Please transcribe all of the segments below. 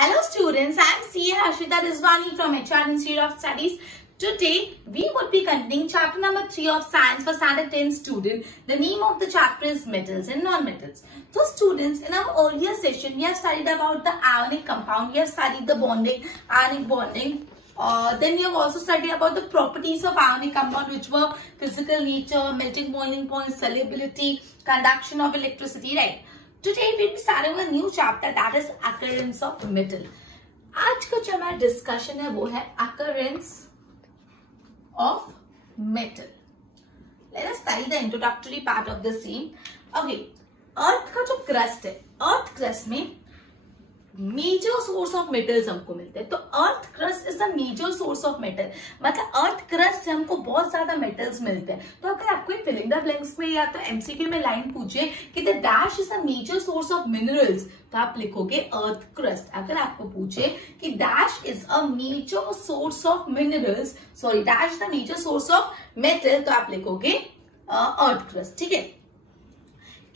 Hello students, I am CA Harshita Rizwani from HR Institute of Studies. Today we would be continuing chapter number 3 of science for standard 10 student. The name of the chapter is metals and non-metals. So students, in our earlier session we have studied about the ionic compound, we have studied the bonding, ionic bonding. Then we have also studied about the properties of ionic compound, which were physical nature, melting boiling point, solubility, conduction of electricity, right? Today we will be starting a new chapter, that is occurrence of metal. आज का जो हमारा discussion है वो है occurrence of metal. Let us study the introductory part of the same. Okay, अर्थ का जो crust है, अर्थ क्रस्ट में मेजर सोर्स ऑफ मेटल्स हमको मिलते हैं. तो earth crust is the major source of metal. मतलब अर्थ क्रस्ट से हमको बहुत ज्यादा मेटल्स मिलते हैं. तो अगर आपको फिलिंग द ब्लैंक्स में या तो एमसीक्यू में लाइन पूछे कि the dash is the major source of minerals, तो आप लिखोगे अर्थ क्रस्ट. अगर आपको पूछे कि dash is a major source of minerals, sorry dash is the major source of metal, तो आप लिखोगे अर्थ क्रस्ट. ठीक है.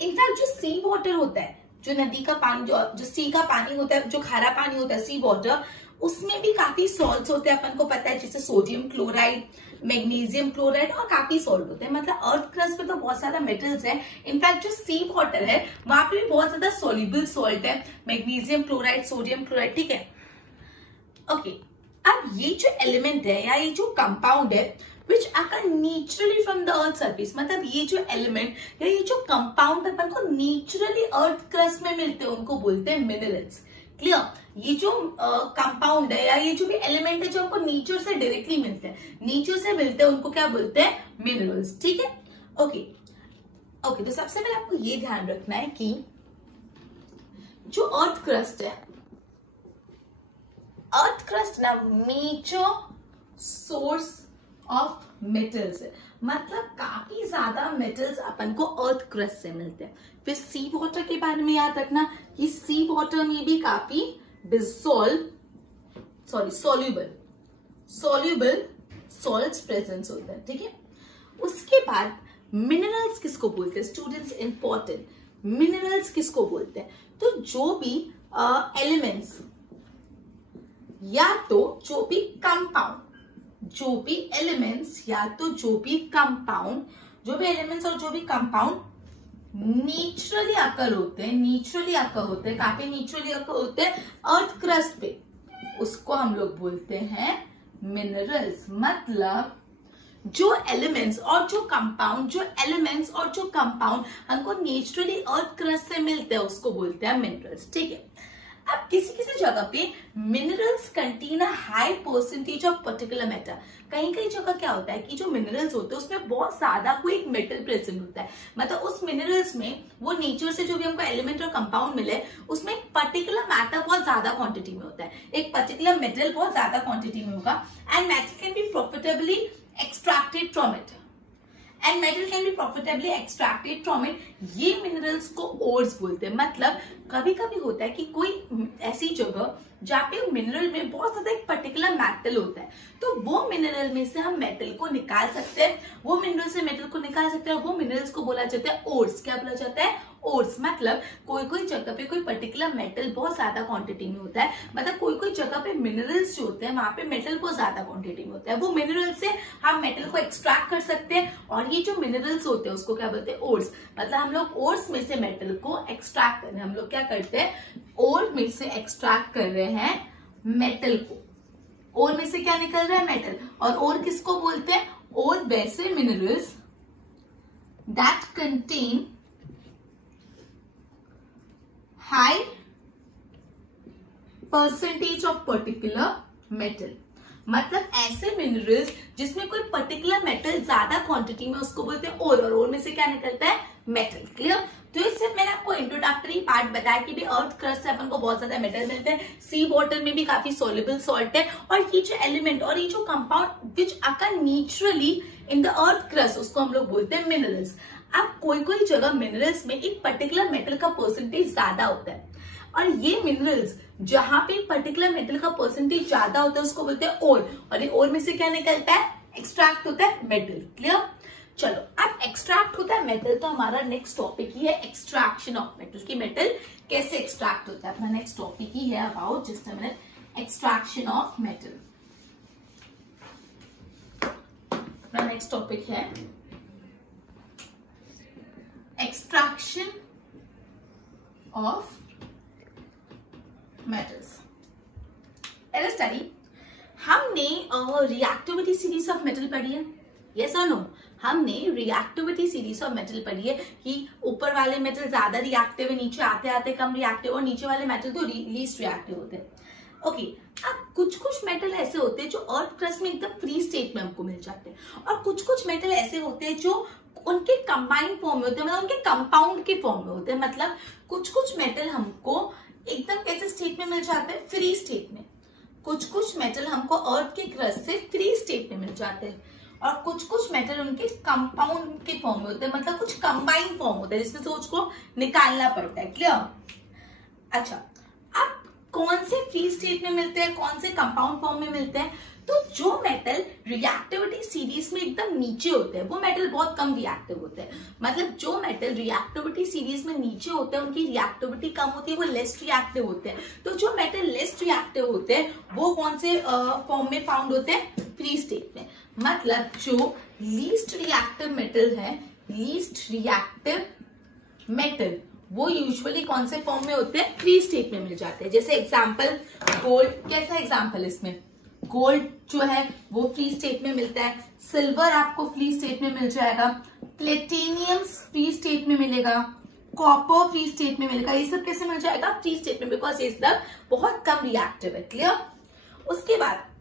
इनफैक्ट जो सी वाटर होता है, जो नदी का पानी, जो सी का पानी होता है, जो खारा पानी होता है, सी वाटर, उसमें भी काफी सॉल्ट्स होते हैं, अपन को पता है, जैसे सोडियम क्लोराइड, मैग्नीशियम क्लोराइड और काफी सॉल्ट होते हैं. मतलब अर्थ क्रस्ट पे तो बहुत सारा मेटल्स है. इनफैक्ट जो सी वाटर है वहां पे भी बहुत ज्यादा सोल्यूबल सॉल्ट है, मैग्नीशियम क्लोराइड, सोडियम क्लोराइड. ठीक है. ओके, अब ये जो एलिमेंट है या ये जो कंपाउंड है which occur naturally from the earth surface, मतलब ये जो एलिमेंट या ये जो कंपाउंड अपन को नेचुरली अर्थ क्रस्ट में मिलते हैं उनको बोलते हैं मिनरल्स. क्लियर. ये जो कंपाउंड है या ये जो भी एलिमेंट है जो हमको नेचर से डायरेक्टली मिलते हैं, नेचर से मिलते हैं, उनको क्या बोलते हैं? मिनरल्स. ठीक है. ओके ओके, तो सबसे पहले आपको ये ध्यान रखना है कि जो अर्थ क्रस्ट है, अर्थ क्रस्ट ना मेजर सोर्स ऑफ मेटल्स है. मतलब काफी ज्यादा मेटल्स अपन को अर्थ क्रस्ट से मिलते हैं. फिर सी वाटर के बारे में याद रखना कि सी वाटर में भी काफी सोल्यूबल सॉल्ट्स प्रेजेंस होता है. ठीक है. उसके बाद मिनरल्स किसको बोलते हैं स्टूडेंट्स? इंपॉर्टेंट. मिनरल्स किसको बोलते हैं? तो जो भी एलिमेंट्स या तो जो भी कंपाउंड, जो भी एलिमेंट्स या तो जो भी कंपाउंड, जो भी एलिमेंट्स और जो भी कंपाउंड नेचुरली अकर होते हैं, काफी नेचुरली अकर होते हैं अर्थ क्रस्ट पे, उसको हम लोग बोलते हैं मिनरल्स. मतलब जो एलिमेंट्स और जो कंपाउंड हमको नेचुरली अर्थ क्रस्ट से मिलते हैं उसको बोलते हैं मिनरल्स. ठीक है. अब किसी जगह पे minerals contain a high percentage of particular metal. कहीं जगह क्या होता है कि जो मिनरल्स होते हैं उसमें बहुत ज्यादा कोई एक मेटल प्रेजेंट होता है. मतलब उस मिनरल्स में वो नेचर से जो भी हमको एलिमेंट और कंपाउंड मिले उसमें एक पर्टिकुलर मैटर बहुत ज्यादा क्वांटिटी में होता है, एक पर्टिकुलर मेटल बहुत ज्यादा क्वांटिटी में होगा. And metal can be profitably extracted from it. ये मिनरल्स को ओर्स बोलते हैं. मतलब कभी कभी होता है कि कोई ऐसी जगह जहाँ पे मिनरल में बहुत ज्यादा एक पर्टिकुलर मेटल होता है, तो वो मिनरल में से हम मेटल को निकाल सकते हैं, वो मिनरल से मेटल को निकाल सकते हैं, और वो मिनरल्स को बोला जाता है ओर्स. क्या बोला जाता है? ओर्स. मतलब कोई जगह पे कोई पर्टिकुलर मेटल बहुत ज्यादा क्वांटिटी में होता है. मतलब कोई जगह पे मिनरल्स जो होते हैं वहां पे मेटल बहुत ज्यादा क्वांटिटी में होता है, वो मिनरल से हम मेटल को एक्सट्रैक्ट कर सकते हैं, और ये जो मिनरल्स होते हैं उसको क्या बोलते हैं? ओर्स. मतलब हम लोग ओर्स में से मेटल को एक्सट्रैक्ट कर रहे हैं. हम लोग क्या करते हैं? ओर में से एक्सट्रैक्ट कर रहे हैं मेटल को. ओर में से क्या निकल रहा है? मेटल. और ओर किसको बोलते हैं? ओर वैसे minerals that contain high percentage of particular metal. मतलब ऐसे मिनरल्स जिसमें कोई पर्टिकुलर मेटल ज्यादा क्वांटिटी में, उसको बोलते हैं ओर. और ओर में से क्या निकलता है? मेटल. क्लियर. तो इससे मैंने आपको इंट्रोडक्टरी पार्ट बताया कि भी अर्थ क्रस्ट से अपन को बहुत ज्यादा मेटल मिलते हैं, सी वाटर में भी काफी सोल्यूबल सॉल्ट है, और ये जो एलिमेंट और ये जो compound which occur naturally in the earth crust उसको हम लोग बोलते हैं मिनरल्स. अब कोई जगह मिनरल्स में एक पर्टिकुलर मेटल का परसेंटेज ज्यादा होता है, और ये मिनरल्स जहां पे पर्टिकुलर मेटल का परसेंटेज ज्यादा होता है उसको बोलते हैं ओर. और ये ओर में से क्या निकलता है? एक्सट्रैक्ट होता है मेटल. क्लियर. चलो अब एक्सट्रैक्ट होता है मेटल, तो हमारा नेक्स्ट टॉपिक ही है एक्सट्रैक्शन ऑफ मेटल, कि मेटल कैसे एक्सट्रैक्ट होता है। अपना नेक्स्ट टॉपिक ही है about, just a minute, extraction of metal. अपना नेक्स्ट टॉपिक है extraction of metals. Let us study. हमने रिएक्टिविटी सीरीज ऑफ मेटल पढ़ी है, यस और नो? हमने रिएक्टिविटी सीरीज ऑफ मेटल पढ़ी है कि ऊपर वाले मेटल ज्यादा रिएक्टिव है, नीचे आते आते कम रिएक्टिव, और नीचे वाले मेटल तो लीस्ट रिएक्टिव होते हैं। ओके, अब कुछ कुछ मेटल ऐसे होते हैं जो अर्थ क्रस्ट में एकदम फ्री स्टेट में हमको मिल जाते हैं, और कुछ कुछ मेटल ऐसे होते हैं जो उनके कंबाइंड फॉर्म में होते हैं, मतलब उनके कंपाउंड के फॉर्म में होते हैं। मतलब कुछ कुछ मेटल हमको एकदम कैसे स्टेट में मिल जाते हैं, फ्री स्टेट में। कुछ कुछ मेटल हमको अर्थ के क्रस्ट से फ्री स्टेट में मिल जाते हैं, और कुछ कुछ मेटल उनके कंपाउंड के फॉर्म में होते हैं, मतलब कुछ कंबाइंड फॉर्म होता है जिसमें से उसको निकालना पड़ता है। क्लियर? अच्छा, अब कौन से फ्री स्टेट में मिलते हैं, कौन से कंपाउंड फॉर्म में मिलते हैं? तो जो मेटल रिएक्टिविटी सीरीज में एकदम नीचे होते हैं वो मेटल बहुत कम रिएक्टिव होते हैं। मतलब जो मेटल रिएक्टिविटी सीरीज में नीचे होते हैं उनकी रिएक्टिविटी कम होती है, वो लेस रिएक्टिव होते हैं। तो जो मेटल लेस रिएक्टिव होते हैं वो कौन से फॉर्म में फाउंड होते हैं, फ्री स्टेट में। मतलब जो लीस्ट रिएक्टिव मेटल है, लीस्ट रिएक्टिव मेटल, वो यूजुअली कौन से फॉर्म में होते हैं, फ्री स्टेट में मिल जाते हैं। जैसे एग्जांपल गोल्ड, कैसा एग्जांपल इसमें, गोल्ड जो है वो फ्री स्टेट में मिलता है, सिल्वर आपको फ्री स्टेट में मिल जाएगा, प्लेटिनियम फ्री स्टेट में मिलेगा, कॉपर फ्री स्टेट में मिलेगा। ये सब कैसे मिल जाएगा, फ्री स्टेट में, बिकॉज ये सब बहुत कम रिएक्टिव है। क्लियर? उसके बाद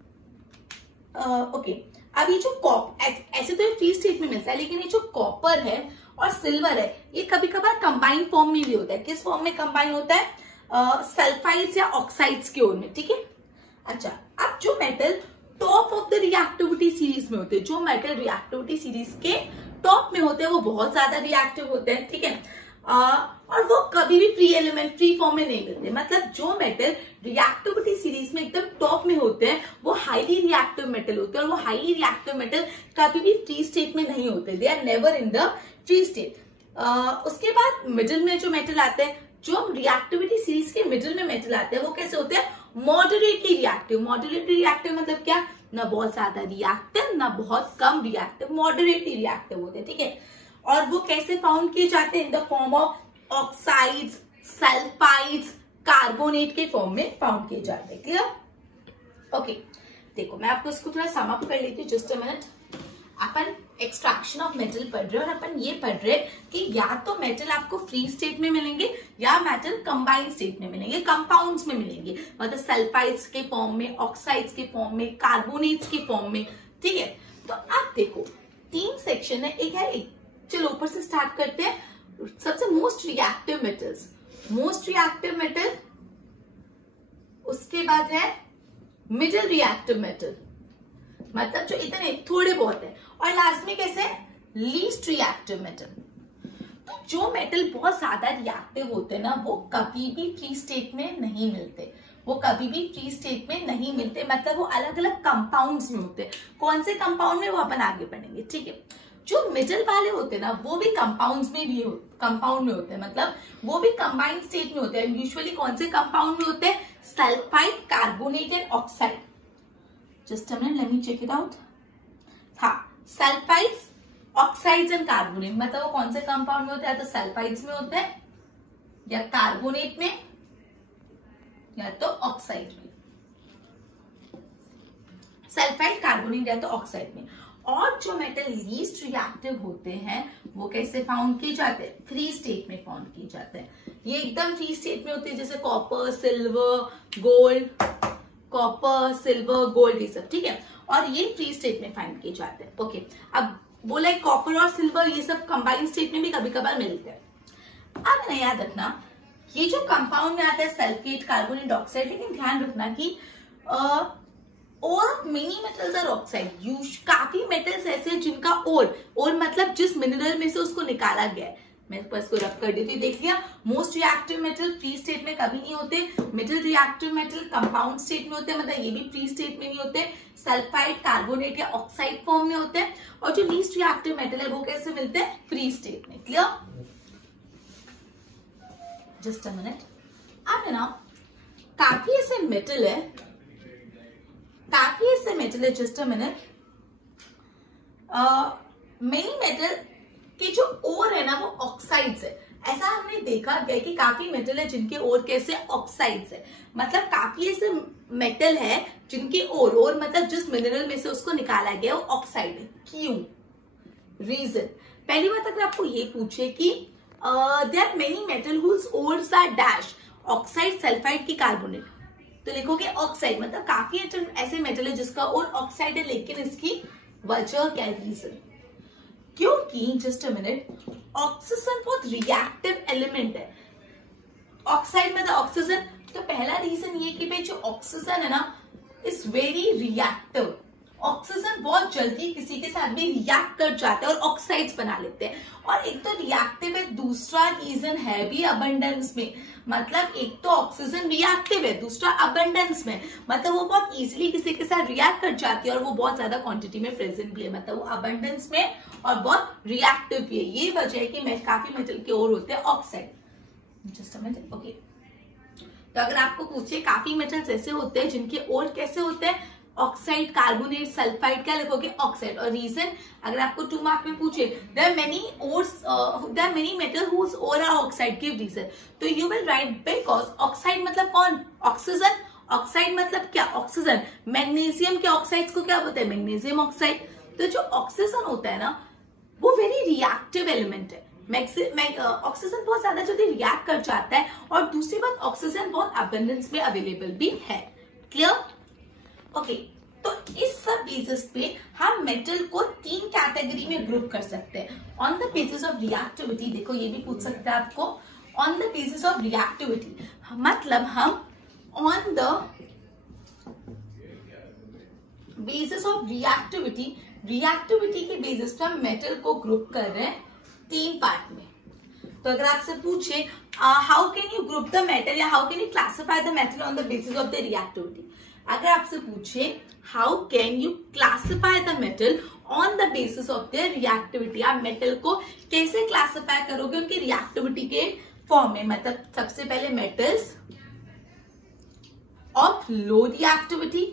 ओके, अब ये जो ऐसे तो ये फ्री स्टेट में मिलता है, लेकिन ये जो कॉपर है और सिल्वर है ये कभी कभार कंबाइंड फॉर्म में भी होता है। किस फॉर्म में कंबाइन होता है, सल्फाइड्स या ऑक्साइड्स की ओर में। ठीक है? अच्छा, अब जो metal top of the reactivity series में होते हैं, जो मेटल रिएक्टिविटी सीरीज के टॉप में होते हैं वो बहुत ज्यादा रिएक्टिव होते हैं। ठीक है? और वो कभी भी फ्री एलिमेंट, फ्री फॉर्म में नहीं मिलते। मतलब जो मेटल रिएक्टिविटी सीरीज में एकदम टॉप में होते हैं वो हाईली रिएक्टिव मेटल होते हैं, और वो हाईली रिएक्टिव मेटल कभी भी फ्री स्टेट में नहीं होते, they are never in the free state. उसके बाद मिडिल में जो मेटल आते हैं, जो रिएक्टिविटी सीरीज के मिडिल में मेटल आते हैं वो कैसे होते हैं, मॉडरेटली रिएक्टिव। मॉडरेटली रिएक्टिव मतलब क्या, ना बहुत ज्यादा रिएक्टिव ना बहुत कम रिएक्टिव, मॉडरेटली रिएक्टिव होते हैं। ठीक है? और वो कैसे फाउंड किए जाते हैं, in the form of oxides, sulphides, carbonate के फॉर्म में फाउंड किए जाते हैं। क्लियर? ओके, देखो मैं आपको इसको थोड़ा सम अप कर लेती हूँ, just a minute. Upon extraction of metal पढ़ रहे हैं, और अपन ये पढ़ रहे हैं कि या तो मेटल आपको फ्री स्टेट में मिलेंगे या मेटल कंबाइंड स्टेट में मिलेंगे, कंपाउंड्स में मिलेंगे, मतलब सल्फाइड्स के फॉर्म में, ऑक्साइड्स के फॉर्म में, कार्बोनेट्स के फॉर्म में। ठीक है? तो अब देखो 3 सेक्शन है, एक है चलो ऊपर से स्टार्ट करते हैं। सबसे most reactive metals, most reactive metal, उसके बाद है मिडिल रिएक्टिव मेटल, मतलब जो इतने थोड़े बहुत है, और लास्ट में कैसे, लीस्ट रिएक्टिव मेटल। तो जो मेटल बहुत ज्यादा रिएक्टिव होते हैं ना वो कभी भी फ्री स्टेट में नहीं मिलते, वो कभी भी फ्री स्टेट में नहीं मिलते, मतलब वो अलग अलग कंपाउंड्स में होते हैं। कौन से कंपाउंड में वो अपन आगे पढ़ेंगे। ठीक है? जो मिडिल वाले होते हैं ना वो भी कंपाउंड्स में भी कंपाउंड में होते हैं, मतलब वो भी कंबाइंड स्टेट में होते हैं। यूजुअली कौन से कंपाउंड में होते हैं, sulphide, carbonate and oxide. Just a minute, let me check it out. हाँ, सल्फाइड्स, ऑक्साइड्स एंड कार्बोनेट, मतलब वो कौन से कंपाउंड में होते हैं, या तो सल्फाइड्स में होते हैं, या कार्बोनेट में, या तो ऑक्साइड में। सल्फाइड, कार्बोनेट या तो ऑक्साइड में। और जो मेटल लीस्ट रिएक्टिव होते हैं वो कैसे फाउंड किए जाते हैं, फ्री स्टेट में फाउंड किए जाते हैं। ये एकदम फ्री स्टेट में होते हैं, जैसे copper, silver, gold, copper, silver, gold, ये सब। ठीक है? और ये फ्री स्टेट में फाइंड किए जाते हैं। ओके, अब बोला कॉपर और सिल्वर ये सब कंबाइंड स्टेट में भी कभी कभार मिलते हैं। अब ना याद रखना ये जो कंपाउंड में आता है सल्फेट, कार्बोनेट, ऑक्साइड, लेकिन ध्यान रखना कि और मेनी मेटल्स आर ऑक्साइड। काफी मेटल्स ऐसे हैं जिनका ओर मतलब जिस मिनरल में से उसको निकाला गया है, मैं इसको रब कर देती हूँ। देख लिया, most reactive metal free state में कभी नहीं होते, middle reactive metal compound state में होते हैं, मतलब ये भी फ्री स्टेट में नहीं होते, सल्फाइड कार्बोनेट या ऑक्साइड फॉर्म में होते हैं, और जो लीस्ट रिएक्टिव मेटल है वो कैसे मिलते हैं, फ्री स्टेट में। क्लियर? Just a minute. अब है ना काफी ऐसे मेटल है, just a minute, many metal के जो ओर है ना वो ऑक्साइड्स है। ऐसा हमने देखा गया कि काफी मेटल है जिनके ओर कैसे ऑक्साइड्स है, मतलब काफी ऐसे मेटल है जिनके ओर मतलब जिस मिनरल में से उसको निकाला गया वो ऑक्साइड है। क्यों? रीजन, पहली बात अगर आपको ये पूछे कि there are many metal whose ores are dash, oxide, sulphide की कार्बोनेट, तो लिखोगे ऑक्साइड, मतलब काफी ऐसे मेटल है जिसका ओर ऑक्साइड है, लेकिन इसकी वजह क्या है, रीजन? क्योंकि जस्ट अ मिनट, ऑक्सीजन बहुत रिएक्टिव एलिमेंट है। ऑक्साइड मतलब ऑक्सीजन, तो पहला रीजन ये कि भाई जो ऑक्सीजन है ना इज वेरी रिएक्टिव, ऑक्सीजन बहुत जल्दी किसी के साथ भी रिएक्ट कर जाते हैं और ऑक्साइड्स बना लेते हैं। और एक तो रिएक्टिव है, दूसरा रीजन है भी अबंडेंस में, मतलब एक तो ऑक्सीजन रिएक्टिव है, दूसरा अबंडेंस में, मतलब वो बहुत इजीली किसी के साथ रिएक्ट कर जाती है और वो बहुत ज्यादा क्वांटिटी में प्रेजेंट भी है, मतलब वो अबंडेंस में और बहुत रिएक्टिव भी है। ये वजह है कि काफी मेटल के ओर होते हैं oxide. Just a minute, okay. तो अगर आपको पूछे काफी मेटल्स ऐसे होते हैं जिनके ओर कैसे होते हैं, ऑक्साइड, कार्बोनेट, सल्फाइड, क्या लिखोगे, ऑक्साइड। और रीजन अगर आपको 2 मार्क में पूछे there are many metal whose ore are oxide, give reason, तो you will write because oxide मतलब कौन, ऑक्सीजन, ऑक्साइड मतलब क्या, ऑक्सीजन। मैग्नीशियम के ऑक्साइड्स को क्या बोलते हैं, मैग्नीशियम ऑक्साइड। तो जो ऑक्सीजन होता है ना वो वेरी रिएक्टिव एलिमेंट है, ऑक्सीजन बहुत ज्यादा जल्दी रिएक्ट कर जाता है, और दूसरी बात ऑक्सीजन बहुत अबंडेंस में अवेलेबल भी है। क्लियर? ओके, तो इस सब बेसिस पे हम मेटल को 3 कैटेगरी में ग्रुप कर सकते हैं। On the basis of reactivity, देखो ये भी पूछ सकते हैं आपको, on the basis of reactivity मतलब हम on the basis of reactivity के बेसिस पे हम मेटल को ग्रुप कर रहे हैं 3 पार्ट में। तो अगर आपसे पूछे how can you group the metal या how can you classify the metal on the basis of the reactivity, अगर आपसे पूछे how can you classify the metal on the basis of the reactivity, आप मेटल को कैसे classify करोगे उनकी reactivity के फॉर्म में, मतलब सबसे पहले मेटल्स ऑफ लो रिएक्टिविटी,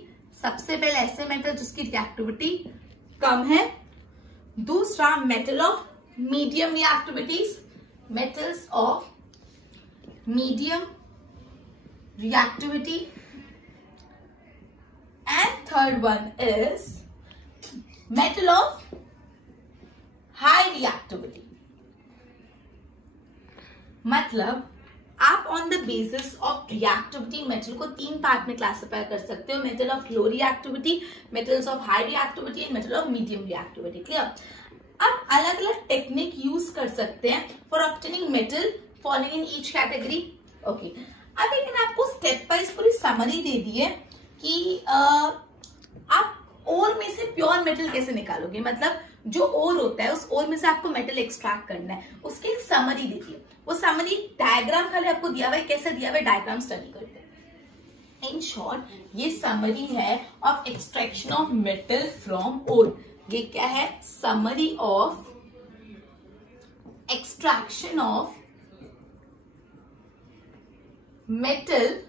सबसे पहले ऐसे मेटल जिसकी रिएक्टिविटी कम है, दूसरा metal of medium reactivities, metals of medium reactivity, and third one is metal of high reactivity। मतलब आप on the basis of reactivity metal को 3 पार्ट में क्लासिफाई कर सकते हो, metal of low reactivity, metals of high reactivity and metal of medium reactivity. Clear? अब अलग अलग टेक्निक यूज कर सकते हैं for obtaining metal following in each category. Okay, अब लेकिन आपको स्टेप वाइज पूरी समरी दे दी है कि आप ओर में से प्योर मेटल कैसे निकालोगे, मतलब जो ओर होता है उस ओर में से आपको मेटल एक्सट्रैक्ट करना है, उसकी एक समरी दी है, वो समरी डायग्राम खाली आपको दिया हुआ है, कैसे दिया हुआ है डायग्राम स्टडी करते हैं। इन शॉर्ट ये समरी है of extraction of metal from ore. ये क्या है, summary of extraction of metal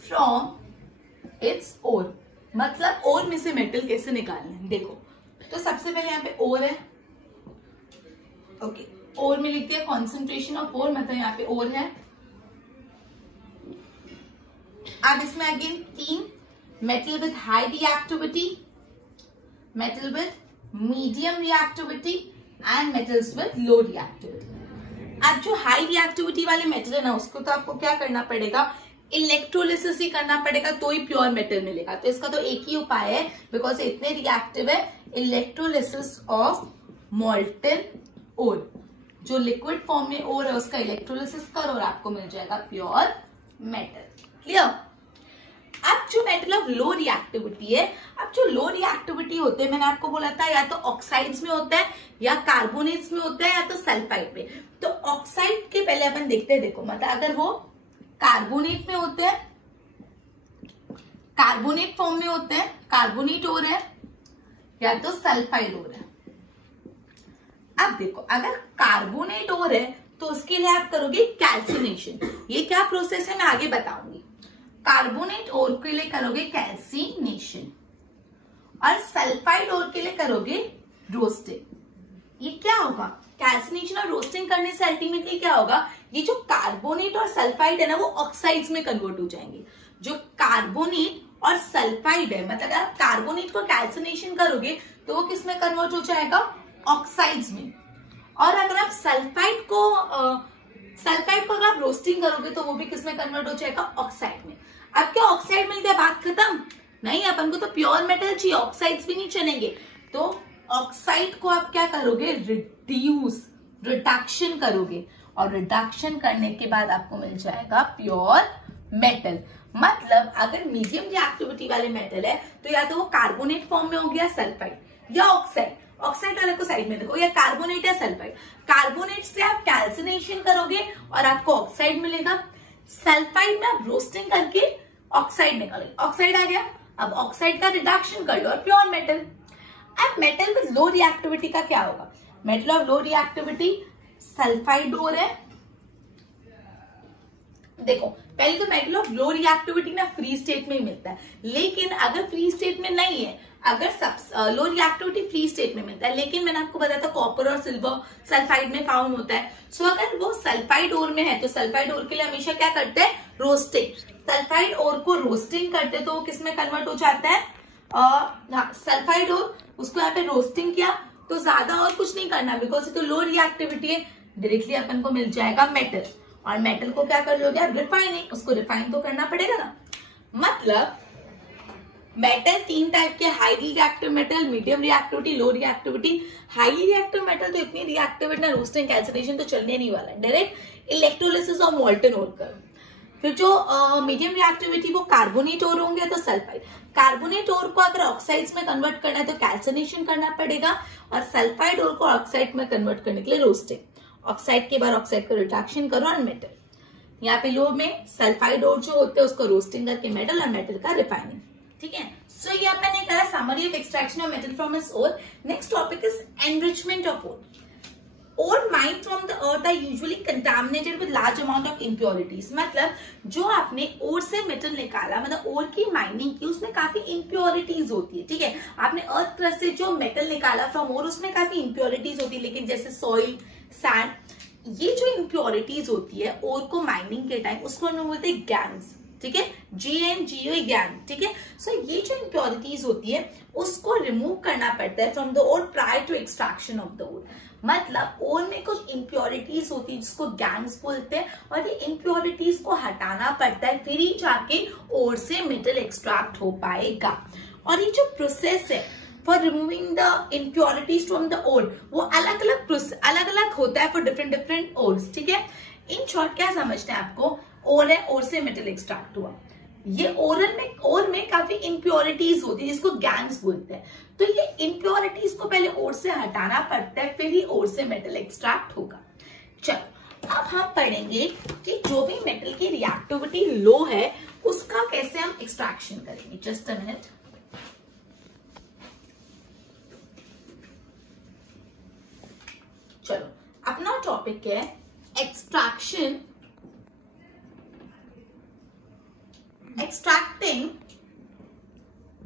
from its ore, मतलब ओर में से मेटल कैसे निकालना है। देखो तो सबसे पहले यहाँ पे ओर है, ओके, ओर में लिखते हैं कॉन्सेंट्रेशन ऑफ ओर, मतलब यहाँ पे ओर है। अब इसमें again 3, metal with high reactivity, metal with medium reactivity and metals with low reactivity. अब जो हाई रिएक्टिविटी वाले मेटल है ना उसको तो आपको क्या करना पड़ेगा, इलेक्ट्रोलिसिस ही करना पड़ेगा, तो ही प्योर मेटल मिलेगा। तो इसका तो एक ही उपाय है, बिकॉज इतने रिएक्टिव है, इलेक्ट्रोलिसिस ऑफ मोल्टन ओर, जो लिक्विड फॉर्म में ओर है उसका इलेक्ट्रोलिसिस करो और आपको मिल जाएगा प्योर मेटल। क्लियर? अब जो मेटल ऑफ लो रिएक्टिविटी है, अब जो लो रिएक्टिविटी होते हैं मैंने आपको बोला था या तो ऑक्साइड्स में होता है या कार्बोनेट्स में होता है या तो सल्फाइड में। तो ऑक्साइड के पहले अपन देखते हैं, देखो मतलब अगर वो कार्बोनेट में होते हैं, कार्बोनेट फॉर्म में होते हैं, कार्बोनेट हो रहा है या तो सल्फाइड हो रहा है। अब देखो अगर कार्बोनेट हो रहा है तो उसके लिए आप करोगे कैल्सिनेशन। ये क्या प्रोसेस है मैं आगे बताऊंगी। कार्बोनेट ओर के लिए करोगे कैल्सिनेशन और सल्फाइड ओर के लिए करोगे रोस्टिंग। ये क्या होगा, कैल्सिनेशन और रोस्टिंग करने से अल्टीमेटली क्या होगा, ये जो कार्बोनेट और सल्फाइड है ना वो ऑक्साइड्स में कन्वर्ट हो जाएंगे। जो कार्बोनेट और सल्फाइड है, मतलब अगर कार्बोनेट को कैल्सिनेशन करोगे तो वो किस में कन्वर्ट हो जाएगा, ऑक्साइड्स में। और अगर आप सल्फाइड को अगर आप रोस्टिंग करोगे तो वो भी किस में कन्वर्ट हो जाएगा, ऑक्साइड में। अब क्या ऑक्साइड मिल गया, बात खत्म? नहीं, अपन को तो प्योर मेटल चाहिए, ऑक्साइड्स भी नहीं चलेंगे। तो ऑक्साइड को आप क्या करोगे, रिडक्शन करोगे और रिडक्शन करने के बाद आपको मिल जाएगा प्योर मेटल। मतलब अगर मीडियम रिएक्टिविटी वाले मेटल है तो या तो वो कार्बोनेट फॉर्म में हो गया सल्फाइड या ऑक्साइड, ऑक्साइड वाले को साइड में देखो, या कार्बोनेट या सल्फाइड। कार्बोनेट से आप कैल्सिनेशन करोगे और आपको ऑक्साइड मिलेगा, सल्फाइड में आप रोस्टिंग करके ऑक्साइड निकालोगे, ऑक्साइड आ गया। अब ऑक्साइड का रिडक्शन कर लो और प्योर मेटल। अब मेटल विद लो रिएक्टिविटी का क्या होगा, metal of low reactivity sulphide और है। देखो पहले तो मेटल ऑफ लो रिएक्टिविटी ना फ्री स्टेट में ही मिलता है, लेकिन अगर फ्री स्टेट में नहीं है, अगर लो रिएक्टिविटी फ्री स्टेट में मिलता है, लेकिन मैंने आपको बताया था कॉपर और सिल्वर सल्फाइड में फाउंड होता है। सो अगर वो सल्फाइड ओर में है तो सल्फाइड ओर के लिए हमेशा क्या करते हैं, रोस्टिंग। सल्फाइड ओर को रोस्टिंग करते तो वो किस में कन्वर्ट हो जाता है, सल्फाइड ओर, उसको यहाँ पे रोस्टिंग किया तो ज्यादा और कुछ नहीं करना, बिकॉज ये तो लो रिएक्टिविटी है, डायरेक्टली अपन को मिल जाएगा मेटल। और मेटल को क्या कर लोगे आप, रिफाइनिंग, उसको रिफाइन तो करना पड़ेगा ना। मतलब मेटल तीन टाइप के, highly reactive metal, medium reactivity, लो रिएक्टिविटी। हाईली रिएक्टिव मेटल तो इतनी रिएक्टिविटी ना रोस्टिंग कैल्सिनेशन तो चलने नहीं वाला है, डायरेक्ट इलेक्ट्रोलिसिस और मोल्टन ओर कर। फिर जो मीडियम रिएक्टिविटी वो कार्बोनेट ओर होंगे तो सल्फाइड। कार्बोनेट ओर को अगर ऑक्साइड्स में कन्वर्ट करना है तो कैल्सिनेशन करना पड़ेगा, और सल्फाइड ओर को ऑक्साइड में कन्वर्ट करने के लिए रोस्टिंग। ऑक्साइड के बाद ऑक्साइड का रिडक्शन करो और मेटल। यहाँ पे लो में सल्फाइड ओर जो होते हैं उसको रोस्टिंग करके मेटल, और मेटल का रिफाइनिंग। ठीक है, सो ये अपने करा summary of extraction of metal from its ore. Next topic is enrichment of ore. Ore mined from the earth are usually contaminated with large amount of impurities। मतलब जो आपने ओर से मेटल निकाला, मतलब ओर की माइनिंग की, उसमें काफी इम्प्योरिटीज होती है। ठीक है, आपने अर्थ क्रस्ट से जो मेटल निकाला फ्रॉम ओर, उसमें काफी इम्प्योरिटीज होती है, लेकिन जैसे सॉइल, सैंड, ये जो इम्प्योरिटीज होती है ओर को माइनिंग के टाइम, उसको हम बोलते हैं गैंग्स। ठीक है, GNGO गैंग। ठीक है, सो ये जो इम्प्योरिटीज होती है उसको रिमूव करना पड़ता है from the ore prior to extraction of the ore. मतलब ओर में कुछ इम्प्योरिटीज होती है जिसको गैंग्स बोलते हैं, और ये इम्प्योरिटीज को हटाना पड़ता है, फिर ही जाके ओर से मेटल एक्सट्रैक्ट हो पाएगा। और ये जो प्रोसेस है for removing the impurities from the ore, वो अलग अलग होता है फॉर डिफरेंट ओर्स। ठीक है, इन शॉर्ट क्या समझते हैं आपको, ओर है, ओर से मेटल एक्सट्रैक्ट हुआ, ये ओर में काफी इम्प्योरिटीज होती है जिसको गैंग्स बोलते हैं। तो ये इम्प्योरिटीज को पहले ओर से हटाना पड़ता है, फिर ही ओर से मेटल एक्सट्रैक्ट होगा। चलो अब हम पढ़ेंगे कि जो भी मेटल की रिएक्टिविटी लो है उसका कैसे हम एक्सट्रैक्शन करेंगे। Just a minute. चलो अपना टॉपिक है एक्सट्रैक्टिंग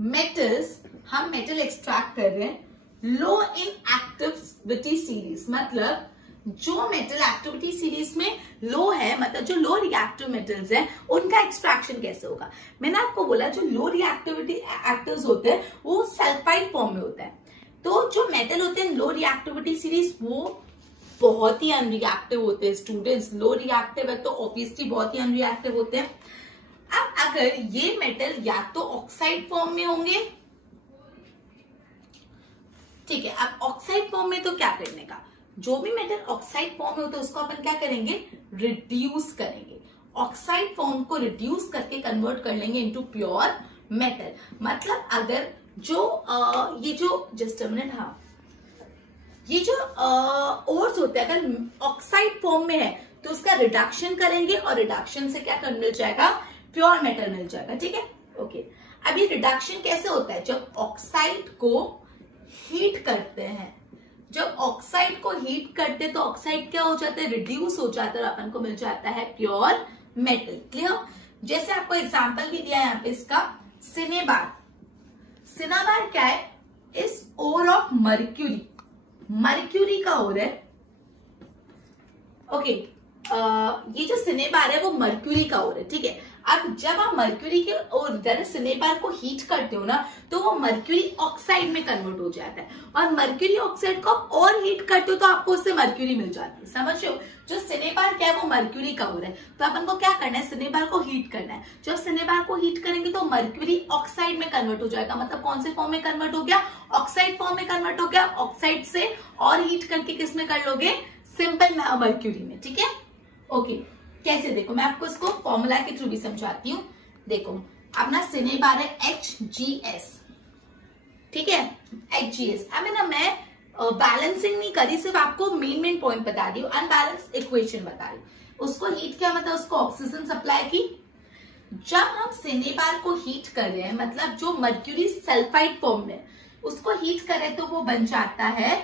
मेटल्स। हम मेटल एक्सट्रैक्ट कर रहे हैं लो इन एक्टिविटी सीरीज। मतलब जो मेटल एक्टिविटी सीरीज में लो है, मतलब जो लो रिएक्टिव मेटल्स है, उनका एक्सट्रैक्शन कैसे होगा। मैंने आपको बोला जो लो रिएक्टिविटी एक्टिव्स होते हैं वो सल्फाइड फॉर्म में होता है। तो जो मेटल होते हैं लो रिएक्टिविटी सीरीज वो बहुत ही अनरिएक्टिव होते हैं। स्टूडेंट्स, लो रिएक्टिव है तो ऑब्वियसली बहुत ही अनरिएक्टिव होते हैं। अब अगर ये मेटल या तो ऑक्साइड फॉर्म में होंगे, ठीक है, अब ऑक्साइड फॉर्म में तो क्या करने का, जो भी मेटल ऑक्साइड फॉर्म में होता है उसको अपन क्या करेंगे, रिड्यूस करेंगे। ऑक्साइड फॉर्म को रिड्यूस करके कन्वर्ट कर लेंगे इनटू प्योर मेटल। मतलब अगर जो ये जो जस्ट अ मिनट, हाँ, ये जो ओर्स होते हैं अगर ऑक्साइड फॉर्म में है तो उसका रिडक्शन करेंगे और रिडक्शन से क्या मिल जाएगा, प्योर मेटल मिल जाएगा। ठीक है, ओके। अब ये रिडक्शन कैसे होता है, जब ऑक्साइड को हीट करते हैं, जब ऑक्साइड को हीट करते तो ऑक्साइड क्या हो जाता है, रिड्यूस हो जाता है और अपन को मिल जाता है प्योर मेटल। क्लियर। जैसे आपको एग्जांपल भी दिया है यहाँ पे इसका, सिनेबार। सिनेबार क्या है, इस ओर ऑफ मर्क्यूरी, मर्क्यूरी का ओर है। ओके, ये जो सिनेबार है वो मर्क्यूरी का ओर है। ठीक है, अब जब आप मर्क्यूरी के ओर सिनेबार को हीट करते हो ना तो वो मर्क्यूरी ऑक्साइड में कन्वर्ट हो जाता है, और मर्क्यूरी ऑक्साइड को आप और हीट करते हो तो आपको उससे मर्क्यूरी मिल जाती है। समझ रहे हो, जो सिनेबार क्या है वो मर्क्यूरी का ओर है, तो अपन को क्या करना है, सिनेबार को हीट करना है। जब सिनेबार को हीट करेंगे तो मर्क्यूरी ऑक्साइड में कन्वर्ट हो जाएगा। मतलब कौन से फॉर्म में कन्वर्ट हो गया, ऑक्साइड फॉर्म में कन्वर्ट हो गया। ऑक्साइड से और हीट करके किस में कर लोगे, सिंपल मर्क्यूरी में। ठीक है, ओके। कैसे, देखो मैं आपको इसको फॉर्मूला के थ्रू भी समझाती हूँ। देखो अपना सिनेबार है HgS, ठीक है, HgS। अब ना मैं बैलेंसिंग नहीं करी, सिर्फ आपको मेन पॉइंट बता दी हूँ, अनबैलेंस इक्वेशन बता रही हूँ। उसको हीट क्या मतलब, उसको ऑक्सीजन सप्लाई की। जब हम सिनेबार को हीट कर रहे हैं, मतलब जो मर्क्यूरी सल्फाइड फॉर्म में उसको हीट करें तो वो बन जाता है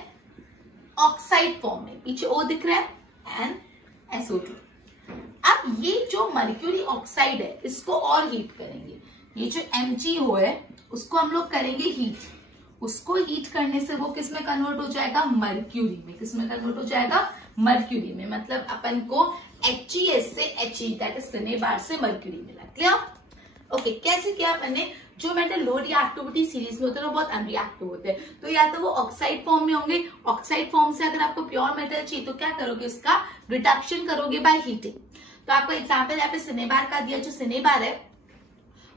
ऑक्साइड फॉर्म में। पीछे O दिख रहा है, NSO2। अब ये जो मर्क्यूरी ऑक्साइड है इसको और हीट करेंगे। ये जो MgO है उसको हम लोग करेंगे हीट। उसको हीट करने से वो किस में कन्वर्ट हो जाएगा, मर्क्यूरी में। किस में कन्वर्ट हो जाएगा, मर्क्यूरी में। मतलब अपन को HgS से He, दैट इज सिनेबार से मर्क्यूरी मिला। Clear, okay. कैसे किया मैंने, जो मेटल लो रिएक्टिविटी सीरीज में होते हैं वो बहुत अनरिएक्टिव होते हैं, तो या तो वो ऑक्साइड फॉर्म में होंगे। ऑक्साइड फॉर्म से अगर आपको प्योर मेटल चाहिए तो क्या करोगे, उसका रिडक्शन करोगे बाय हीटिंग। तो आपको एग्जांपल यहाँ पे सिनेबार का दिया। जो सिनेबार है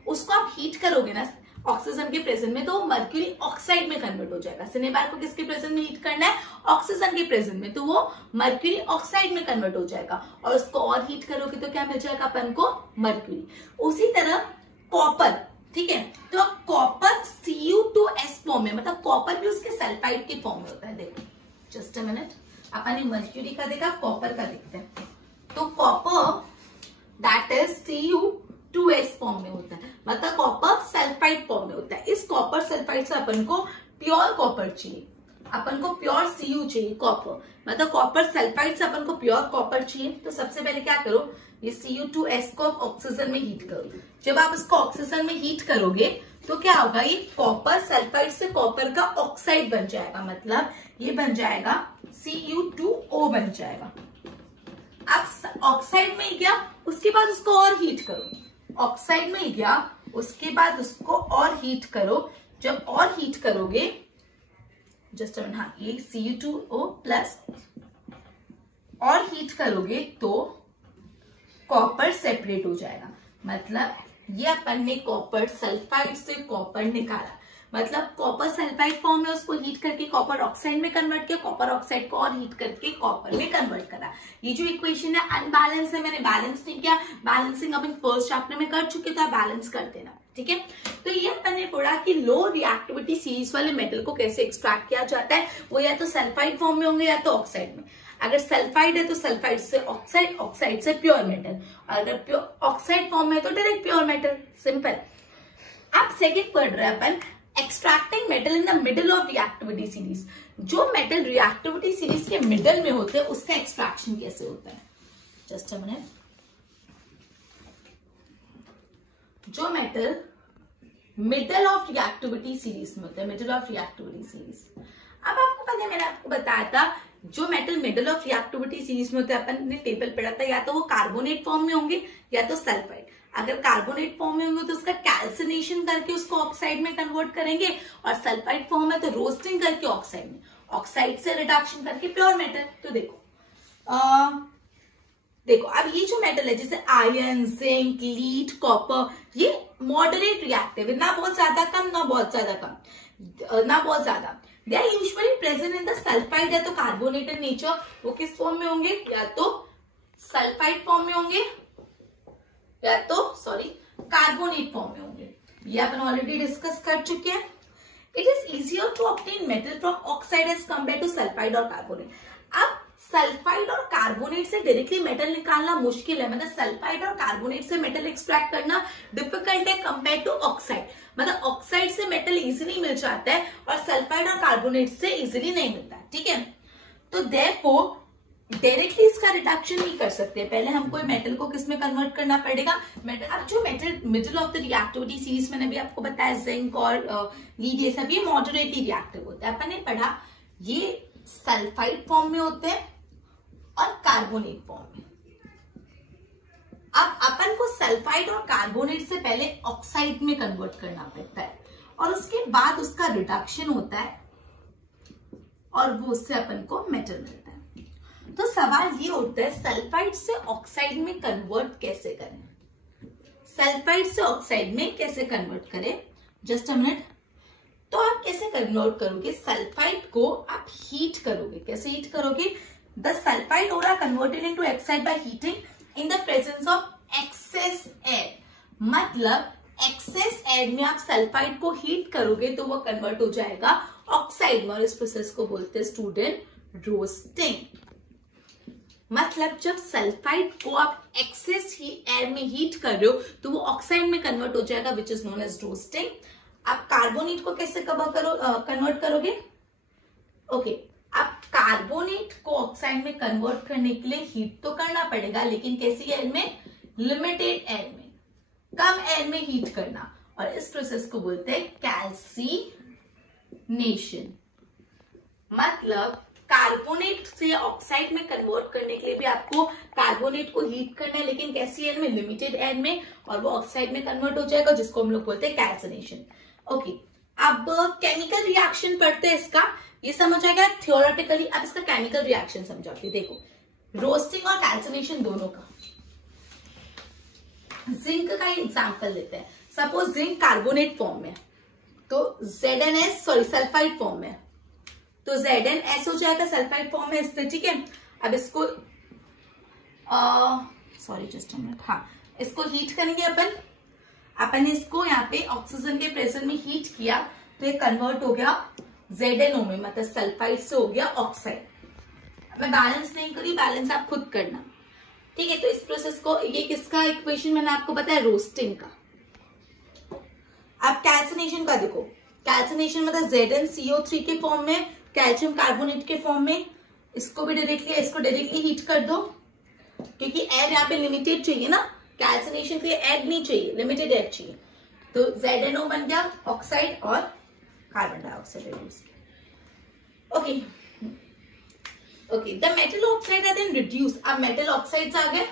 उसको आप हीट करोगे ना ऑक्सीजन के प्रेजेंट में तो वो मर्क्यूरी ऑक्साइड में कन्वर्ट हो जाएगा। सिनेबार को किसके प्रेजेंट में हीट करना है, ऑक्सीजन के प्रेजेंट में, तो वो मर्क्यूरी ऑक्साइड में कन्वर्ट हो जाएगा। और उसको और हीट करोगे तो क्या मिल जाएगा अपन को, मर्क्यूरी। उसी तरह कॉपर, ठीक है, तो कॉपर Cu2S फॉर्म में, मतलब कॉपर भी उसके सल्फाइड के फॉर्म में होता है। देखो जस्ट अ मिनट, अपन ने मर्क्यूरी का देखा, कॉपर का देखते हैं। तो copper that is Cu2S form में होता है, मतलब कॉपर सल्फाइड फॉर्म में होता है। इस कॉपर सल्फाइड से अपन को प्योर कॉपर चाहिए, अपन को प्योर Cu चाहिए कॉपर, मतलब कॉपर सल्फाइड से अपन को प्योर कॉपर चाहिए। तो सबसे पहले क्या करो, ये Cu2S को ऑक्सीजन में हीट करो। जब आप इसको ऑक्सीजन में हीट करोगे तो क्या होगा, ये कॉपर सल्फाइड से कॉपर का ऑक्साइड बन जाएगा, मतलब ये बन जाएगा Cu2O बन जाएगा। अब ऑक्साइड में ही गया, उसके बाद उसको और हीट करो। ऑक्साइड में ही गया, उसके बाद उसको और हीट करो। जब और हीट करोगे, जस्ट हाँ, ये Cu2O प्लस और हीट करोगे तो कॉपर सेपरेट हो जाएगा। मतलब ये अपन ने कॉपर सल्फाइड से कॉपर निकाला, मतलब कॉपर सल्फाइड फॉर्म में उसको हीट करके कॉपर ऑक्साइड में कन्वर्ट किया, कॉपर ऑक्साइड को और हीट करके कॉपर में कन्वर्ट करा। ये जो इक्वेशन है अनबैलेंस है, मैंने बैलेंस नहीं किया। बैलेंसिंग अपन फर्स्ट चैप्टर में कर चुके थे, बैलेंस कर देना। ठीक है, तो ये अपन ने पढ़ा कि लो रिएक्टिविटी सीरीज वाले मेटल को कैसे एक्सट्रैक्ट किया जाता है। वो या तो सल्फाइड फॉर्म में होंगे या तो ऑक्साइड में। अगर सल्फाइड है तो सल्फाइड से ऑक्साइड, ऑक्साइड से प्योर मेटल। अगर प्योर ऑक्साइड फॉर्म में है तो डायरेक्ट प्योर मेटल, सिंपल। अब सेकंड पढ़ रहे हैं अपन extracting metal in the middle of reactivity series. जो मेटल रिएक्टिविटी सीरीज के मिडल में होते हैं उसका एक्सट्रैक्शन कैसे होता है, जस्ट अ मिनट। जो metal middle of reactivity series में होता है, मिडल ऑफ रिएक्टिविटी सीरीज। अब आपको पता है, मैंने आपको बताया था जो metal middle of reactivity series में होता है, अपन ने टेबल पढ़ा था, या तो वो कार्बोनेट फॉर्म में होंगे या तो सल्फाइड। अगर कार्बोनेट फॉर्म में होंगे तो उसका कैल्सिनेशन करके उसको ऑक्साइड में कन्वर्ट करेंगे, और सल्फाइड फॉर्म है तो रोस्टिंग करके ऑक्साइड में, ऑक्साइड से रिडक्शन करके प्योर मेटल। तो देखो अब ये जो मेटल है जैसे आयरन, जिंक, लीड, कॉपर, ये मॉडरेट रिएक्टिव है, ना बहुत ज्यादा कम ना बहुत ज्यादा कम, ना बहुत ज्यादा। They are usually present in the sulphide या तो कार्बोनेटेड नेचर। वो किस फॉर्म में होंगे, या तो सल्फाइड फॉर्म में होंगे या तो कार्बोनेट फॉर्म में होंगे। ये अपन ऑलरेडी डिस्कस कर चुके हैं। It is easier to obtain metal from oxide as compare to sulphide और कार्बोनेट। अब सल्फाइड और कार्बोनेट से डायरेक्टली मेटल निकालना मुश्किल है, मतलब सल्फाइड और कार्बोनेट से मेटल एक्सट्रैक्ट करना डिफिकल्ट है कंपेयर टू ऑक्साइड। मतलब ऑक्साइड से मेटल इजीली मिल जाता है और सल्फाइड और कार्बोनेट से इजीली नहीं मिलता, ठीक है। तो देयरफॉर डायरेक्टली इसका रिडक्शन नहीं कर सकते, पहले हमको मेटल को किस में कन्वर्ट करना पड़ेगा, मेटल। अब जो metal middle of the reactivity series मैंने भी आपको बताया, जिंक और लीड, ये सब ये मॉडरेटली रिएक्टिव होता है। अपन ने पढ़ा ये सल्फाइड फॉर्म में होते हैं और कार्बोनेट फॉर्म में। अब अपन को सल्फाइड और कार्बोनेट से पहले ऑक्साइड में कन्वर्ट करना पड़ता है और उसके बाद उसका रिडक्शन होता है और वो उससे अपन को मेटल मिलता है। तो सवाल ये उठता है सल्फाइड से ऑक्साइड में कन्वर्ट कैसे करें, सल्फाइड से ऑक्साइड में कैसे कन्वर्ट करें। Just a minute. तो आप कैसे कन्वर्ट करोगे, सल्फाइड को आप हीट करोगे। कैसे हीट करोगे, the sulphide ore are converted into oxide by heating in the presence of excess air। मतलब एक्सेस एयर में आप सल्फाइड को हीट करोगे तो वो कन्वर्ट हो जाएगा ऑक्साइड में, और इस प्रोसेस को बोलते हैं स्टूडेंट रोस्टिंग। मतलब जब सल्फाइड को आप एक्सेस एयर में हीट कर रहे हो तो वो ऑक्साइड में कन्वर्ट हो जाएगा, which is known as roasting. आप कार्बोनेट को कैसे कन्वर्ट करोगे, ओके। अब कार्बोनेट को ऑक्साइड में कन्वर्ट करने के लिए हीट तो करना पड़ेगा, लेकिन कैसी एयर में, लिमिटेड एयर में, कम एयर में हीट करना, और इस प्रोसेस को बोलते हैं कैल्सिनेशन। मतलब कार्बोनेट से ऑक्साइड में कन्वर्ट करने के लिए भी आपको कार्बोनेट को हीट करना है, लेकिन कैसी एयर में, लिमिटेड एयर में, और वो ऑक्साइड में कन्वर्ट हो जाएगा, जिसको हम लोग बोलते हैं कैल्सिनेशन। ओके, अब केमिकल रिएक्शन पढ़ते हैं इसका, ये समझ आएगा थियोरेटिकली। अब इसका केमिकल रिएक्शन समझाते हैं। देखो, रोस्टिंग और कैल्सिनेशन दोनों का। जिंक का एग्जांपल लेते हैं। सपोज जिंक कार्बोनेट फॉर्म में, तो ZnS सल्फाइड फॉर्म में, तो ZnS हो जाएगा सल्फाइड फॉर्म में इससे, ठीक है। अब इसको जस्ट अ मिनट, हाँ, इसको हीट करेंगे अपन इसको यहाँ पे ऑक्सीजन के प्रेजेंस में हीट किया तो ये कन्वर्ट हो गया ZnO में, मतलब सल्फाइड से हो गया ऑक्साइड। मैं बैलेंस नहीं करी, बैलेंस आप खुद करना, ठीक है। तो इस प्रोसेस को, ये किसका इक्वेशन मैंने आपको बताया, रोस्टिंग का। अब कैल्सिनेशन का देखो, कैल्सिनेशन मतलब ZnCO3 के फॉर्म में, कैल्शियम कार्बोनेट के फॉर्म में, इसको भी डायरेक्टली, इसको डायरेक्टली हीट कर दो, क्योंकि एयर यहाँ पे लिमिटेड चाहिए ना, कैल्सिनेशन के लिए एयर नहीं चाहिए, लिमिटेड एयर चाहिए। तो ZnO बन गया ऑक्साइड और carbon dioxide reduce. Okay, the metal oxide are then reduce. अब मेटल ऑक्साइड्स आ गए।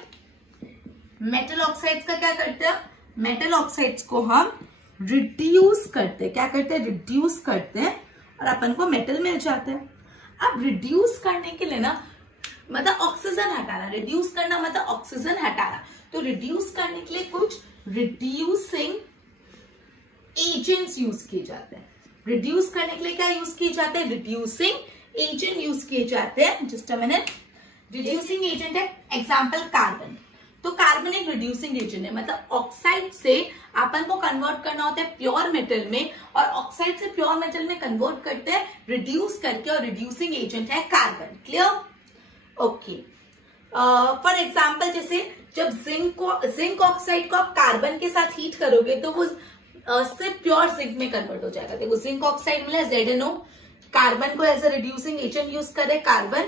मेटल ऑक्साइड्स का क्या करते हैं, मेटल ऑक्साइड्स को हम रिड्यूस करते हैं। क्या करते हैं, रिड्यूस करते हैं, और अपन को मेटल मिल जाता है। अब रिड्यूस करने के लिए ना, मतलब ऑक्सीजन हटाना, रिड्यूस करना मतलब ऑक्सीजन हटाना, तो रिड्यूस करने के लिए कुछ रिड्यूसिंग एजेंट्स यूज किए जाते हैं। रिड्यूस करने के लिए क्या यूज किए जाते हैं, रिड्यूसिंग एजेंट यूज किए जाते हैं। Just a minute. Reducing agent है एग्जांपल कार्बन, तो कार्बन एक रिड्यूसिंग एजेंट है। मतलब ऑक्साइड से अपन को कन्वर्ट करना होता है प्योर मेटल में, और ऑक्साइड से प्योर मेटल में कन्वर्ट करते हैं रिड्यूस करके, और रिड्यूसिंग एजेंट है carbon. Clear, okay. For example, जैसे जब जिंक ऑक्साइड को आप कार्बन के साथ हीट करोगे तो वो सिर्फ प्योर जिंक में कन्वर्ट हो जाएगा। देखो, जिंक ऑक्साइड मिला ZnO, कार्बन को as a reducing agent use करे कार्बन,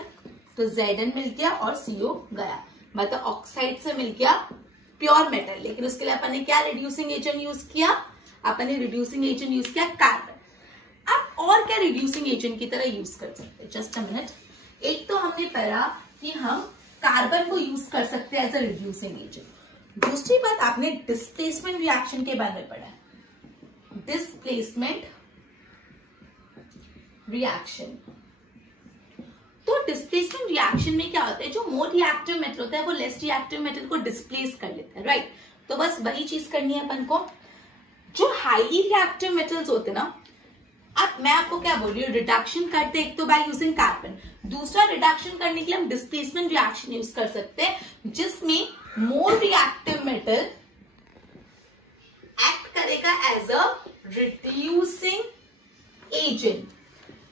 तो Zn मिल गया और CO गया, मतलब ऑक्साइड से मिल गया प्योर मेटल। लेकिन उसके लिए अपन ने क्या रिड्यूसिंग एजेंट यूज किया, अपन ने रिड्यूसिंग एजेंट यूज किया कार्बन। अब और क्या रिड्यूसिंग एजेंट की तरह यूज कर सकते हैं, जस्ट अ मिनट। एक तो हमने पढ़ा कि हम कार्बन को यूज कर सकते हैं एज ए रिड्यूसिंग एजेंट। दूसरी बात, आपने डिस्प्लेसमेंट रिएक्शन के बारे में पढ़ा, डिस्प्लेसमेंट रिएक्शन। तो डिस्प्लेसमेंट रिएक्शन में क्या होता है, जो मोर रिएक्टिव मेटल होता है वो लेस रिएक्टिव मेटल को डिस्प्लेस कर लेता है, राइट। तो बस वही चीज करनी है अपन को। जो हाईली रिएक्टिव मेटल्स होते हैं ना, अब मैं आपको क्या बोल रही हूँ, रिडक्शन करते हैं एक तो बाय यूजिंग कार्बन, दूसरा रिडक्शन करने के लिए हम डिस्प्लेसमेंट रिएक्शन यूज कर सकते हैं, जिसमें मोर रिएक्टिव मेटल एक्ट करेगा करेगा एज अ रिड्यूसिंग एजेंट।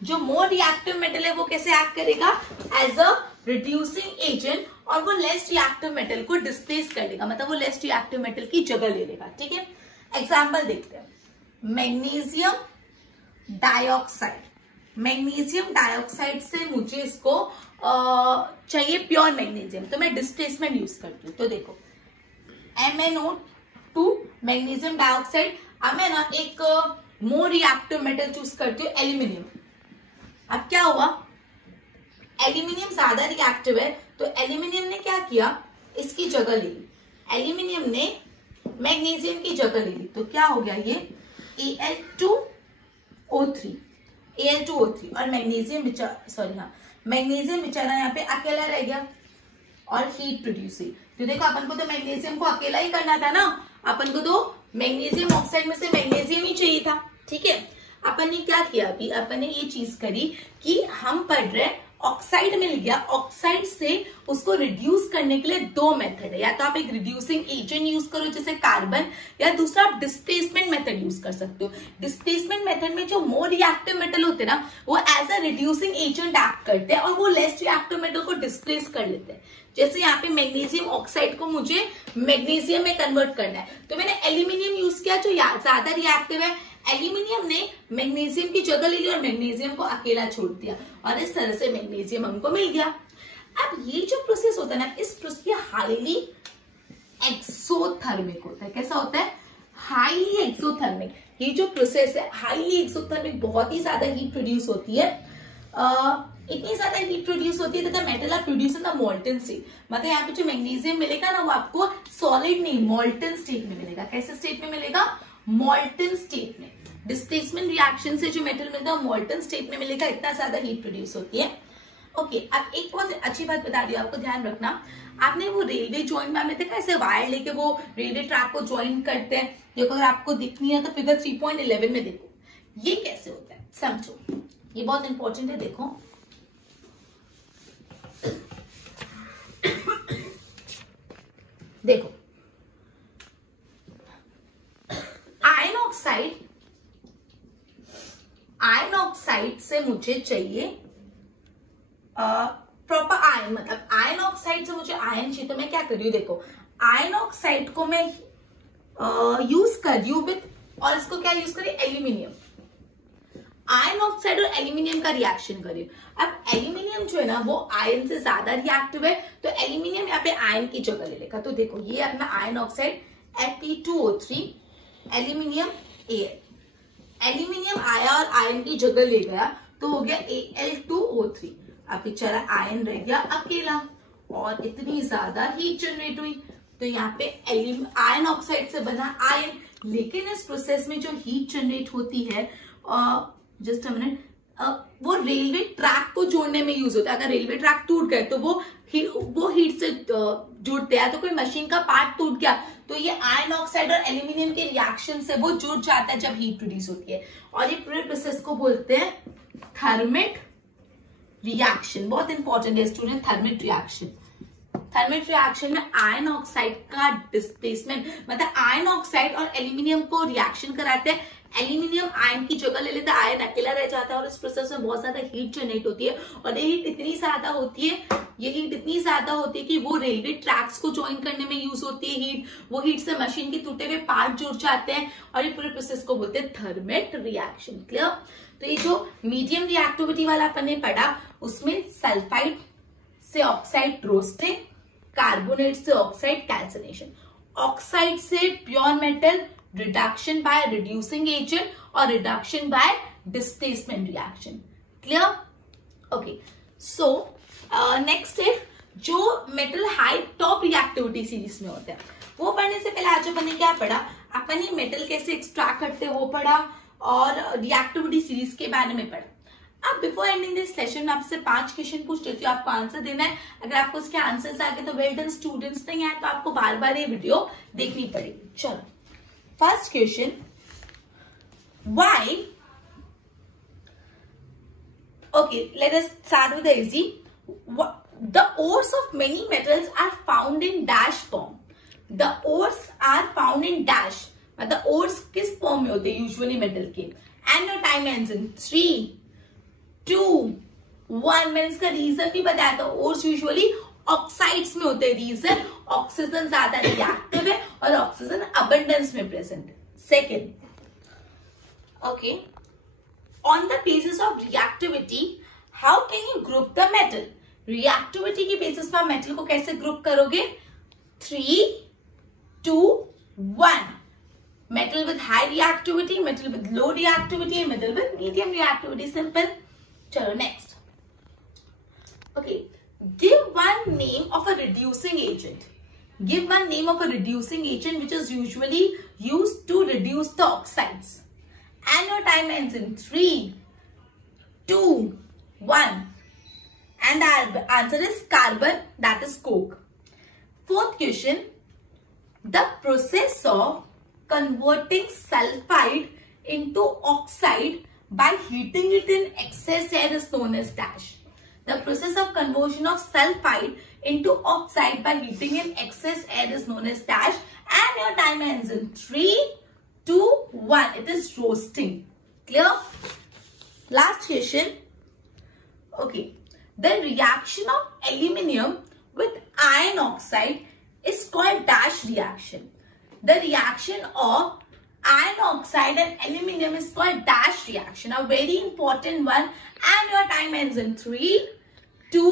जो मोर रिएक्टिव मेटल है वो कैसे एक्ट करेगा? एज अ रिड्यूसिंग एजेंट, और वो लेस रिएक्टिव मेटल को डिस्प्लेस कर देगा, मतलब वो लेस रिएक्टिव मेटल की जगह ले लेगा। ठीक है, एग्जाम्पल देखते हैं। मैग्नीशियम डाइऑक्साइड, मैग्नीशियम डाइऑक्साइड से मुझे इसको चाहिए प्योर मैग्नीशियम, तो मैं डिस्प्लेसमेंट यूज करती हूँ। तो देखो MnO2 मैग्नीशियम डाइऑक्साइड, अब मैं ना एक मोर रिएक्टिव मेटल चूज करती हूँ एल्यूमिनियम। अब क्या हुआ, एल्यूमिनियम ज्यादा रिएक्टिव है, तो एल्यूमिनियम ने क्या किया, इसकी जगह ले ली। एल्यूमिनियम ने मैग्नीशियम की जगह ले ली, तो क्या हो गया ये Al2O3, Al2O3, और मैग्नीशियम मैग्नीशियम बेचारा यहाँ पे अकेला रह गया और हीट प्रोड्यूस हुई। तो देखो अपन को तो मैग्नीशियम को अकेला ही करना था ना, अपन को तो मैग्नीशियम ऑक्साइड में से मैग्नीशियम ही चाहिए था। ठीक है, अपन ने क्या किया, अभी अपन ने ये चीज करी कि हम पढ़ रहे ऑक्साइड मिल गया, ऑक्साइड से उसको रिड्यूस करने के लिए दो मेथड है, या तो आप एक रिड्यूसिंग एजेंट यूज करो जैसे कार्बन, या दूसरा आप डिस्प्लेसमेंट मेथड यूज कर सकते हो। डिस्प्लेसमेंट मेथड में जो मोर रिएक्टिव मेटल होते हैं ना, वो as a reducing agent act करते हैं और वो लेस रिएक्टिव मेटल को डिस्प्लेस कर लेते हैं। जैसे यहाँ पे मैग्नीशियम ऑक्साइड को मुझे मैग्नीशियम में कन्वर्ट करना है, तो मैंने एल्यूमिनियम यूज किया जो ज्यादा रिएक्टिव है। एल्यूमिनियम ने मैग्नीशियम की जगह ले ली और मैग्नीशियम को अकेला छोड़ दिया, और इस तरह से मैग्नीशियम हमको मिल गया। अब ये जो प्रोसेस होता है ना, इस प्रोसेस हाईली एक्सोथर्मिक होता है। कैसा होता है? Highly exothermic. ये जो प्रोसेस है हाईली एक्सोथर्मिक, बहुत ही ज्यादा हीट प्रोड्यूस होती है। इतनी ज्यादा हीट प्रोड्यूस होती है तथा metal are produce in the molten state, मतलब यहाँ पे जो मैग्नीशियम मिलेगा ना वो आपको सॉलिड नहीं मोल्टन स्टेट में मिलेगा। कैसे स्टेट में मिलेगा? मोल्टन स्टेट में। डिस्प्लेसमेंट रिएक्शन से जो मेटल मिलता है वो मोल्टन स्टेट में मिलेगा, इतना ज्यादा हीट प्रोड्यूस होती है। ओके, अब एक बहुत अच्छी बात बता दी आपको, ध्यान रखना। आपने वो रेलवे ज्वाइन में देखा, ऐसे वायर लेके वो रेलवे ट्रैक को ज्वाइन करते हैं। देखो अगर आपको दिखनी है तो फिगर 3.11 में देखो ये कैसे होता है, समझो, ये बहुत इंपॉर्टेंट है। देखो देखो आयन ऑक्साइड से मुझे चाहिए प्रॉपर आयन, मतलब आयन ऑक्साइड से मुझे आयन चाहिए, तो मैं क्या कर रही हूँ, देखो आयन ऑक्साइड को मैं यूज कर रही हूँ विद, और इसको क्या यूज करें, एल्यूमिनियम। आयन ऑक्साइड और एल्यूमिनियम का रिएक्शन कर रही हूँ। अब एल्यूमिनियम जो है ना वो आयन से ज्यादा रिएक्टिव है, तो एल्यूमिनियम यहाँ पे आयन की जगह ले लेगा। तो देखो ये अपना ion oxide Fe2O3, aluminium Al, aluminium आया और आयन की जगह ले गया, तो हो गया Al2O3। अब बेचारा आयन रह गया अकेला और इतनी ज्यादा हीट जनरेट हुई, तो यहाँ पे आयन ऑक्साइड से बना आयन। लेकिन इस प्रोसेस में जो हीट जनरेट होती है, जस्ट अ मिनट, वो रेलवे ट्रैक को जोड़ने में यूज होता है। अगर रेलवे ट्रैक टूट गए तो वो हीट से जुड़ते हैं, तो कोई मशीन का पार्ट टूट गया तो ये आयन ऑक्साइड और एल्यूमिनियम के रिएक्शन से वो जुड़ जाता है जब हीट प्रोड्यूस होती है, और ये पूरे प्रोसेस को बोलते हैं थर्मिक रिएक्शन। बहुत इंपॉर्टेंट है student, thermic reaction. Thermic reaction में आयन ऑक्साइड का डिस्प्लेसमेंट, मतलब आयन ऑक्साइड और एल्यूमिनियम को रिएक्शन कराते हैं, एल्यूमिनियम आयन की जगह ले लेता है, आयन अकेला रह जाता है, और इस प्रोसेस में बहुत ज्यादा हीट जनरेट होती है। और ये हीट इतनी ज्यादा होती है कि वो रेलवे ट्रैक्स को ज्वाइन करने में यूज होती है हीट। वो हीट से मशीन के टूटे हुए पार्ट जुड़ जाते हैं, और ये पूरे प्रोसेस को बोलते हैं थर्मिक रिएक्शन। क्लियर? तो ये जो मीडियम रिएक्टिविटी वाला अपन ने पढ़ा, उसमें सल्फाइड से ऑक्साइड रोस्टिंग, कार्बोनेट से ऑक्साइड कैल्सिनेशन, ऑक्साइड से pure metal reduction by reducing agent, और reduction by displacement reaction. Clear? Okay, so next है जो metal high top reactivity series में होता है, वो पढ़ने से पहले आज अपन ने क्या पढ़ा, अपन ने मेटल कैसे एक्सट्रैक्ट करते हैं वो पढ़ा, और रिएक्टिविटी सीरीज के बारे में पढ़ा। अब बिफोर एंडिंग दिस सेशन में आपसे 5 क्वेश्चन पूछ लेती हूँ, आपको आंसर देना है। अगर आपको उसके आंसर्स आ गए तो वेल डन स्टूडेंट्स, नहीं आए तो आपको बार बार ये वीडियो देखनी पड़ेगी। चलो, first question, why, okay, let us start with the easy. The ores of many metals are found in dash form. The ores are found in dash, मतलब ओर्स किस फॉर्म में होते हैं यूजुअली मेटल के. And your time ends in 3, 2, 1. मैंने इसका reason भी बताया था. ओर्स यूजुअली ऑक्साइड्स में होते हैं. रीजन, ऑक्सीजन ज्यादा रिएक्टिव है और ऑक्सीजन अबंडेंस में प्रेजेंट है. Second, okay, on the basis of reactivity how can you group the metal. Reactivity की बेसिस पर मेटल को कैसे ग्रुप करोगे? 3, 2, 1. Metal with high reactivity, metal with low reactivity, metal with medium reactivity. Simple. चलो next. Okay, give one name of a reducing agent. Give one name of a reducing agent which is usually used to reduce the oxides. And your time ends in 3, 2, 1. And the answer is carbon, that is coke. Fourth question. The process of converting sulfide into oxide by heating it in excess air is known as dash. The process of conversion of sulfide into oxide by heating in excess air is known as dash. And your time ends in 3, 2, 1. It is roasting. Clear? Last question. Okay. The reaction of aluminium with iron oxide is called dash reaction. The reaction of iron oxide and aluminium is called dash reaction. A very important one. And your time ends in 3, 2,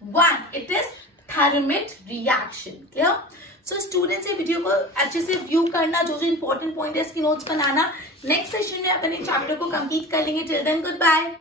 1. It is Thermit reaction. Clear? So students, ये video को अच्छे से view करना, जो जो important point है इसकी notes बनाना. Next session में अपने चैप्टर को कंप्लीट कर लेंगे. Till then good bye.